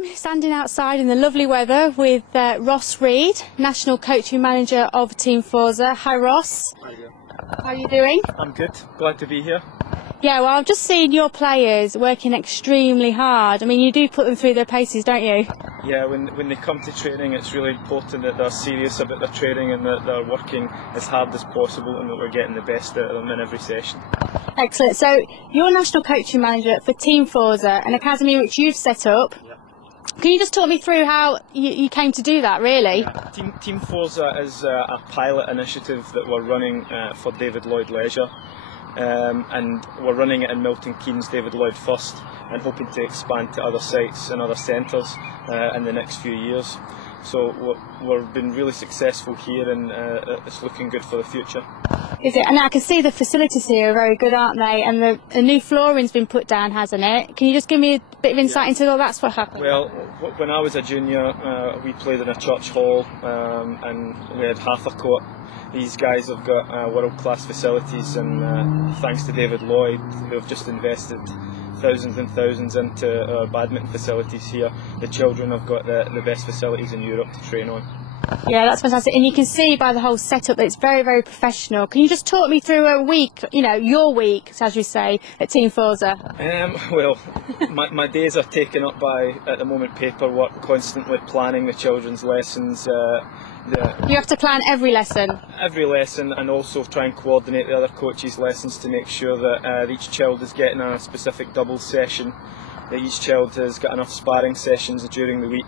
I'm standing outside in the lovely weather with Reid, National Coaching Manager of Team Forza. Hi Ross. Hi there. How are you doing? I'm good, glad to be here. Yeah, well I've just seen your players working extremely hard. I mean, you do put them through their paces, don't you? Yeah, when they come to training, it's really important that they're serious about their training and that they're working as hard as possible and that we're getting the best out of them in every session. Excellent. So you're National Coaching Manager for Team Forza, an academy which you've set up. Yep. Can you just talk me through how you came to do that, really? Yeah. Team Forza is a pilot initiative that we're running for David Lloyd Leisure. And we're running it in Milton Keynes David Lloyd first and hoping to expand to other sites and other centres in the next few years. So we've been really successful here and it's looking good for the future. Is it? And I can see the facilities here are very good, aren't they? And the new flooring's been put down, hasn't it? Can you just give me a bit of insight into all that's what happened? Well, when I was a junior, we played in a church hall and we had half a court. These guys have got world-class facilities, and thanks to David Lloyd, who have just invested thousands and thousands into our badminton facilities here, the children have got the best facilities in Europe to train on. Yeah, that's fantastic. And you can see by the whole setup that it's very, very professional. Can you just talk me through a week, you know, your week, as you say, at Team Forza? Well, my days are taken up by, at the moment, paperwork, constantly planning the children's lessons. You have to plan every lesson? Every lesson, and also try and coordinate the other coaches' lessons to make sure that each child is getting a specific doubles session, that each child has got enough sparring sessions during the week,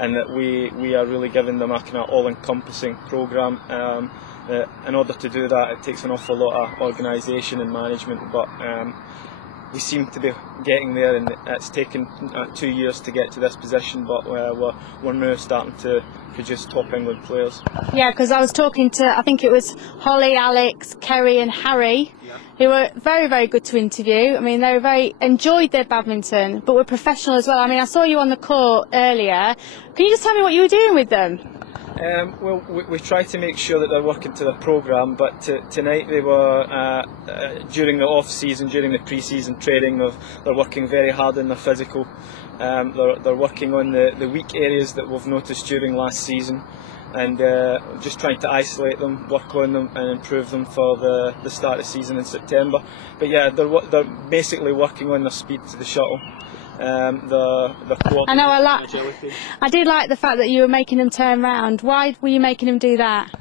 and that we are really giving them a kind of all-encompassing programme. In order to do that, it takes an awful lot of organisation and management, but we seem to be getting there, and it's taken 2 years to get to this position, but we're now starting to produce top England players. Yeah, because I was talking to, I think it was Holly, Alex, Kerry and Harry, who were very, very good to interview. I mean, they were enjoyed their badminton, but were professional as well. I mean, I saw you on the court earlier. Can you just tell me what you were doing with them? Well, we try to make sure that they're working to their programme, but tonight they were, during the off-season, during the pre-season training, they're working very hard in their physical. They're working on the weak areas that we've noticed during last season, and just trying to isolate them, work on them and improve them for the start of the season in September. But yeah, they're basically working on their speed to the shuttle. I know, I did like the fact that you were making them turn round. Why were you making them do that?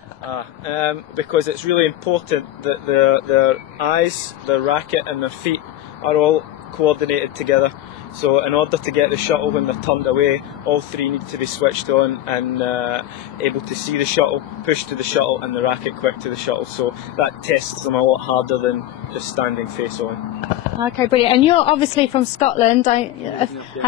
Because it's really important that their eyes, their racket and their feet are all coordinated together. So in order to get the shuttle when they're turned away, all three need to be switched on and able to see the shuttle, push to the shuttle and the racket quick to the shuttle. So that tests them a lot harder than just standing face on. Okay, brilliant. And you're obviously from Scotland. I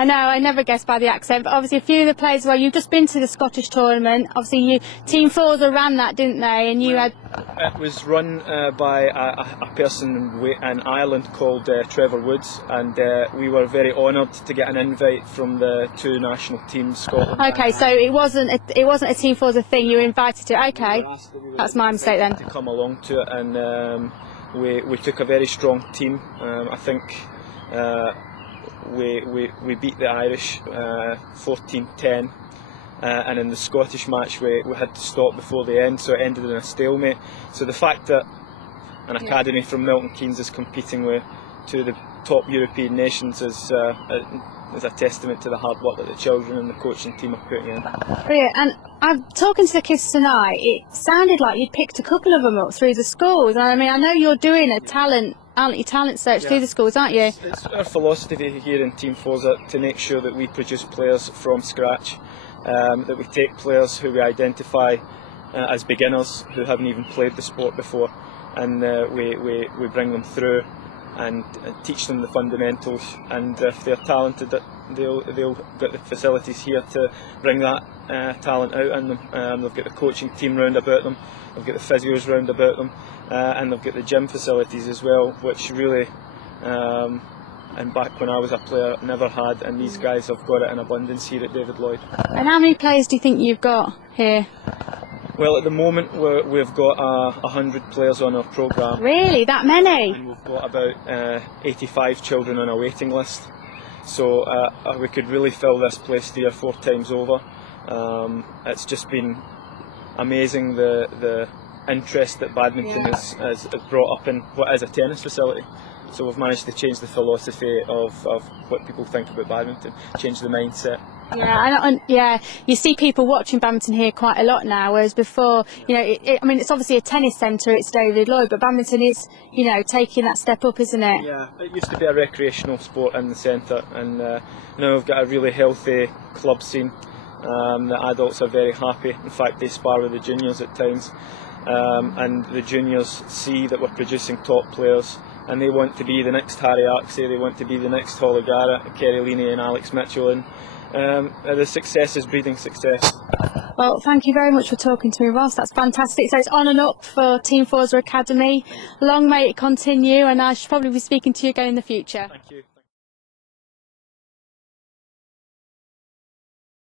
know, I never guessed by the accent, but obviously a few of the players, well, you've just been to the Scottish tournament. Obviously Team Forza ran that, didn't they? And you had... It was run by a person in Ireland called Trevor Woods, and we were very honoured to get an invite from the two national teams, Scotland. Okay, so it wasn't a Team Forza thing. You were invited to. Okay, that's my mistake then. To come along to it, and we took a very strong team. I think we beat the Irish 14-10. And in the Scottish match we had to stop before the end, so it ended in a stalemate. So the fact that an academy from Milton Keynes is competing with two of the top European nations is a testament to the hard work that the children and the coaching team are putting in. Brilliant. And I'm talking to the kids tonight, it sounded like you'd picked a couple of them up through the schools. I mean, I know you're doing a talent search through the schools, aren't you? It's our philosophy here in Team Forza to make sure that we produce players from scratch. That we take players who we identify as beginners who haven't even played the sport before, and we bring them through and teach them the fundamentals, and if they're talented, they'll get the facilities here to bring that talent out in them. They've got the coaching team round about them, they've got the physios round about them, and they've got the gym facilities as well, which really and back when I was a player never had, and these guys have got it in abundance here at David Lloyd. And how many players do you think you've got here? Well, at the moment we've got 100 players on our programme. Really? That many? And we've got about 85 children on a waiting list. So we could really fill this place 3 or 4 times over. It's just been amazing the interest that badminton has brought up in what is a tennis facility. So we've managed to change the philosophy of what people think about badminton, change the mindset. Yeah, and you see people watching badminton here quite a lot now, whereas before, you know, I mean, it's obviously a tennis centre, it's David Lloyd, but badminton is, you know, taking that step up, isn't it? Yeah, it used to be a recreational sport in the centre, and now we've got a really healthy club scene. The adults are very happy. In fact, they spar with the juniors at times, and the juniors see that we're producing top players, and they want to be the next Harry Arksey, they want to be the next Holly Garrett, Kerry Leaney and Alex Mitchell, and the success is breeding success. Well, thank you very much for talking to me, Ross. That's fantastic. So it's on and up for Team Forza Academy. Long may it continue, and I should probably be speaking to you again in the future. Thank you.